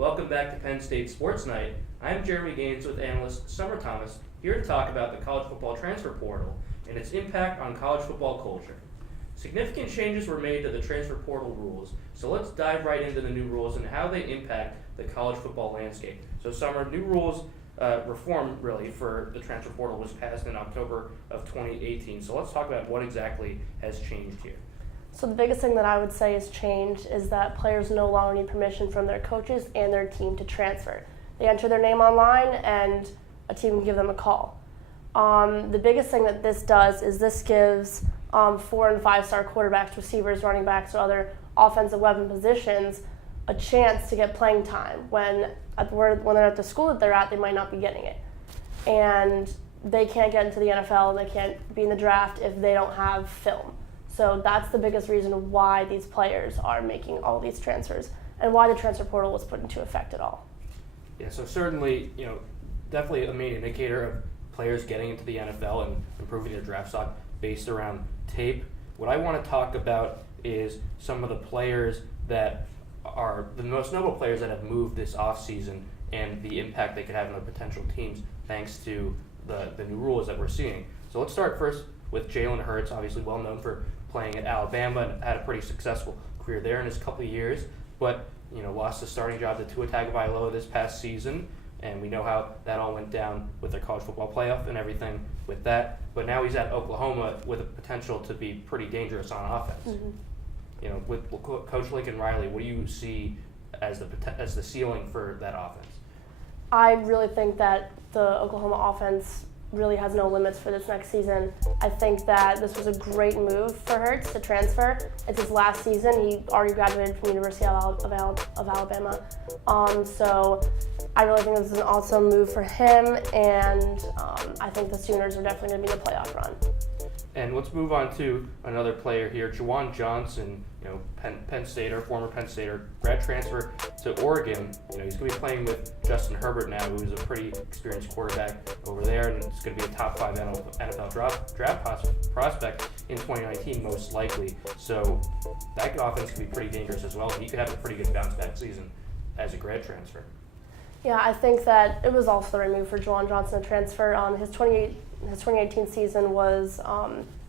Welcome back to Penn State Sports Night. I'm Jeremy Ganes with analyst Sommer Thomas, here to talk about the college football transfer portal and its impact on college football culture. Significant changes were made to the transfer portal rules, so let's dive right into the new rules and how they impact the college football landscape. So Sommer, new rules reform really for the transfer portal was passed in October of 2018. So let's talk about what exactly has changed here. So the biggest thing that I would say is changed is that players no longer need permission from their coaches and their team to transfer. They enter their name online and a team can give them a call. The biggest thing that this does is this gives 4- and 5-star quarterbacks, receivers, running backs, or other offensive weapon positions a chance to get playing time when they're at the school that they're at, they might not be getting it. And they can't get into the NFL, they can't be in the draft if they don't have film. So that's the biggest reason why these players are making all these transfers and why the transfer portal was put into effect at all. Yeah, so certainly, definitely a main indicator of players getting into the NFL and improving their draft stock based around tape. What I want to talk about is some of the players that are the most notable players that have moved this offseason and the impact they could have on their potential teams thanks to the new rules that we're seeing. So let's start first with Jalen Hurts, obviously well known for playing at Alabama and had a pretty successful career there in his couple of years, but lost the starting job to Tua Tagovailoa this past season, and we know how that all went down with their college football playoff and everything with that. But now he's at Oklahoma with a potential to be pretty dangerous on offense. Mm-hmm. With Coach Lincoln Riley, what do you see as the ceiling for that offense? I really think that the Oklahoma offense really has no limits for this next season. I think that this was a great move for Hurts to transfer. It's his last season. He already graduated from the University of Alabama. So I really think this is an awesome move for him, and I think the Sooners are definitely going to be in the playoff run. And let's move on to another player here, Juwan Johnson, Penn Stater, former Penn Stater, grad transfer to Oregon. He's going to be playing with Justin Herbert now, who's a pretty experienced quarterback over there, and it's going to be a top 5 NFL draft prospect in 2019, most likely. So that offense could be pretty dangerous as well. He could have a pretty good bounce back season as a grad transfer. Yeah, I think that it was also the right move for Juwan Johnson to transfer. His 2018 season was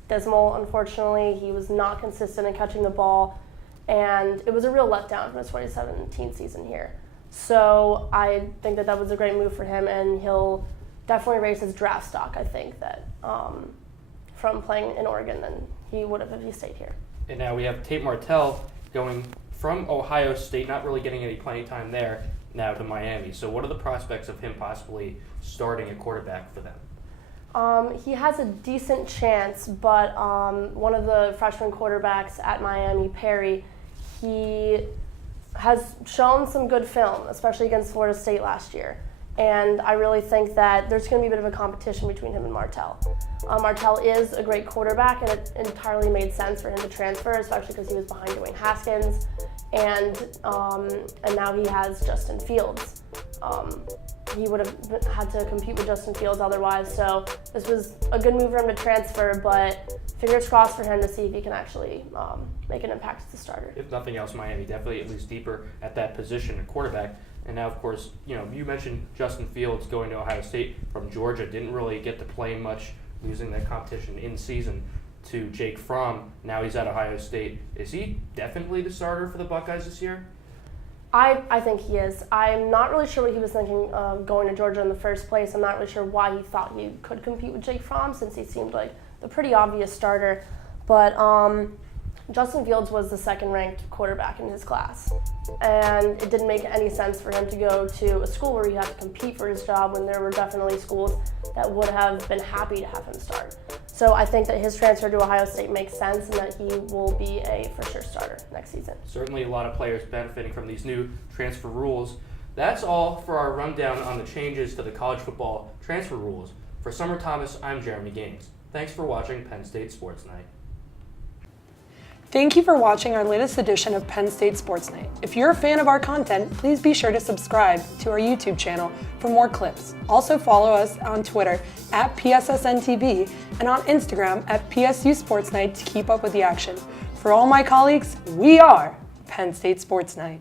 dismal, unfortunately. He was not consistent in catching the ball, and it was a real letdown from his 2017 season here. So I think that was a great move for him, and he'll definitely raise his draft stock, I think, that from playing in Oregon than he would have if he stayed here. And now we have Tate Martell going from Ohio State, not really getting any playing time there, now to Miami. So what are the prospects of him possibly starting a quarterback for them? He has a decent chance, but one of the freshman quarterbacks at Miami, Perry, he has shown some good film, especially against Florida State last year. And I really think that there's going to be a bit of a competition between him and Martell. Martell is a great quarterback, and it entirely made sense for him to transfer, especially because he was behind Dwayne Haskins, and now he has Justin Fields. He would have had to compete with Justin Fields otherwise, so this was a good move for him to transfer, but fingers crossed for him to see if he can actually make an impact as a starter. If nothing else, Miami definitely at least deeper at that position at quarterback. And now, of course, you mentioned Justin Fields going to Ohio State from Georgia, didn't really get to play much, losing that competition in season to Jake Fromm. Now he's at Ohio State. Is he definitely the starter for the Buckeyes this year? I think he is. I'm not really sure what he was thinking of going to Georgia in the first place. I'm not really sure why he thought he could compete with Jake Fromm, since he seemed like the pretty obvious starter. But Justin Fields was the second-ranked quarterback in his class, and it didn't make any sense for him to go to a school where he had to compete for his job when there were definitely schools that would have been happy to have him start. So I think that his transfer to Ohio State makes sense, and that he will be a for-sure starter next season. Certainly a lot of players benefiting from these new transfer rules. That's all for our rundown on the changes to the college football transfer rules. For Sommer Thomas, I'm Jeremy Gaines. Thanks for watching Penn State Sports Night. Thank you for watching our latest edition of Penn State Sports Night. If you're a fan of our content, please be sure to subscribe to our YouTube channel for more clips. Also follow us on Twitter at PSSNTV and on Instagram at PSU Sports Night to keep up with the action. For all my colleagues, we are Penn State Sports Night.